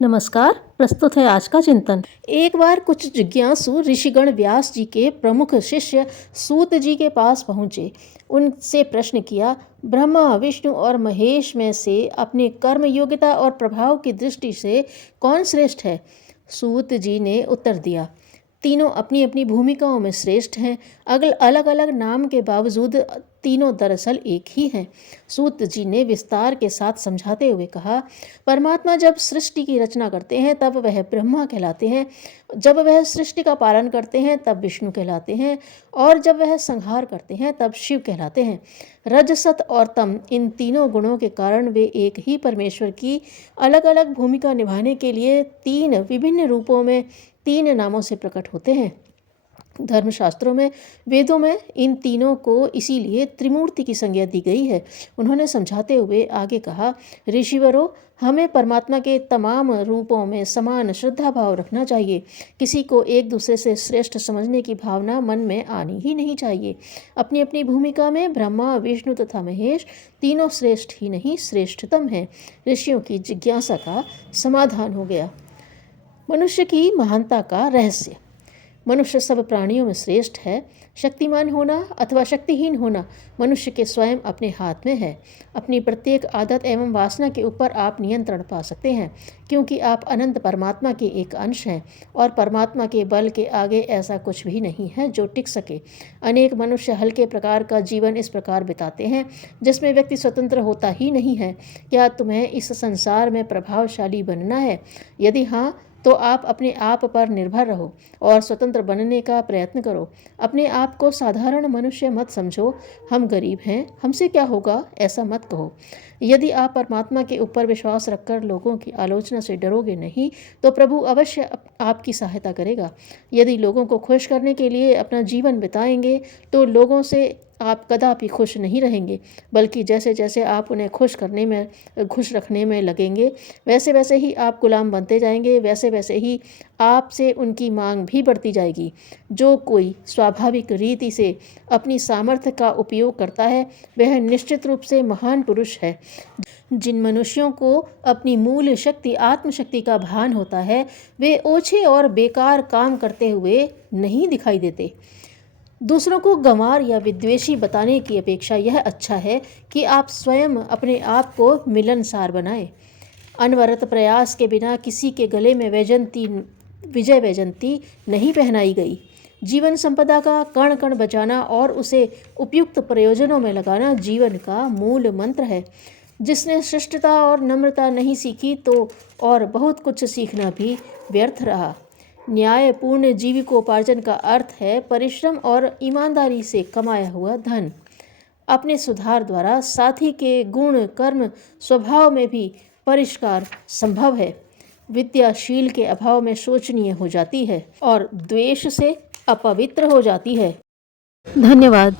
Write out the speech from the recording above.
नमस्कार। प्रस्तुत है आज का चिंतन। एक बार कुछ जिज्ञासु ऋषिगण व्यास जी के प्रमुख शिष्य सूत जी के पास पहुँचे। उनसे प्रश्न किया, ब्रह्मा, विष्णु और महेश में से अपने कर्म योग्यता और प्रभाव की दृष्टि से कौन श्रेष्ठ है? सूत जी ने उत्तर दिया, तीनों अपनी अपनी भूमिकाओं में श्रेष्ठ हैं। अलग अलग नाम के बावजूद तीनों दरअसल एक ही हैं। सूत जी ने विस्तार के साथ समझाते हुए कहा, परमात्मा जब सृष्टि की रचना करते हैं तब वह ब्रह्मा कहलाते हैं, जब वह सृष्टि का पालन करते हैं तब विष्णु कहलाते हैं, और जब वह संहार करते हैं तब शिव कहलाते हैं। रज, सत और तम, इन तीनों गुणों के कारण वे एक ही परमेश्वर की अलग अलग भूमिका निभाने के लिए तीन विभिन्न रूपों में तीन नामों से प्रकट होते हैं। धर्मशास्त्रों में, वेदों में इन तीनों को इसीलिए त्रिमूर्ति की संज्ञा दी गई है। उन्होंने समझाते हुए आगे कहा, ऋषिवरों, हमें परमात्मा के तमाम रूपों में समान श्रद्धा भाव रखना चाहिए। किसी को एक दूसरे से श्रेष्ठ समझने की भावना मन में आनी ही नहीं चाहिए। अपनी अपनी भूमिका में ब्रह्मा, विष्णु तथा महेश तीनों श्रेष्ठ ही नहीं श्रेष्ठतम हैं। ऋषियों की जिज्ञासा का समाधान हो गया। मनुष्य की महानता का रहस्य। मनुष्य सब प्राणियों में श्रेष्ठ है। शक्तिमान होना अथवा शक्तिहीन होना मनुष्य के स्वयं अपने हाथ में है। अपनी प्रत्येक आदत एवं वासना के ऊपर आप नियंत्रण पा सकते हैं, क्योंकि आप अनंत परमात्मा के एक अंश हैं और परमात्मा के बल के आगे ऐसा कुछ भी नहीं है जो टिक सके। अनेक मनुष्य हल्के प्रकार का जीवन इस प्रकार बिताते हैं जिसमें व्यक्ति स्वतंत्र होता ही नहीं है। क्या तुम्हें इस संसार में प्रभावशाली बनना है? यदि हाँ, तो आप अपने आप पर निर्भर रहो और स्वतंत्र बनने का प्रयत्न करो। अपने आप को साधारण मनुष्य मत समझो। हम गरीब हैं, हमसे क्या होगा, ऐसा मत कहो। यदि आप परमात्मा के ऊपर विश्वास रखकर लोगों की आलोचना से डरोगे नहीं, तो प्रभु अवश्य आपकी सहायता करेगा। यदि लोगों को खुश करने के लिए अपना जीवन बिताएंगे, तो लोगों से आप कदापि खुश नहीं रहेंगे, बल्कि जैसे जैसे आप उन्हें खुश रखने में लगेंगे, वैसे वैसे ही आप गुलाम बनते जाएंगे, वैसे वैसे ही आपसे उनकी मांग भी बढ़ती जाएगी। जो कोई स्वाभाविक रीति से अपनी सामर्थ्य का उपयोग करता है, वह निश्चित रूप से महान पुरुष है। जिन मनुष्यों को अपनी मूल शक्ति आत्मशक्ति का भान होता है, वे ओछे और बेकार काम करते हुए नहीं दिखाई देते। दूसरों को गंवार या विद्वेषी बताने की अपेक्षा यह अच्छा है कि आप स्वयं अपने आप को मिलनसार बनाएं। अनवरत प्रयास के बिना किसी के गले में विजय वैजंती नहीं पहनाई गई। जीवन संपदा का कण कण बचाना और उसे उपयुक्त प्रयोजनों में लगाना जीवन का मूल मंत्र है। जिसने शिष्टता और नम्रता नहीं सीखी, तो और बहुत कुछ सीखना भी व्यर्थ रहा। न्यायपूर्ण जीविकोपार्जन का अर्थ है परिश्रम और ईमानदारी से कमाया हुआ धन। अपने सुधार द्वारा साथी के गुण, कर्म, स्वभाव में भी परिष्कार संभव है। विद्याशील के अभाव में शोचनीय हो जाती है और द्वेष से अपवित्र हो जाती है। धन्यवाद।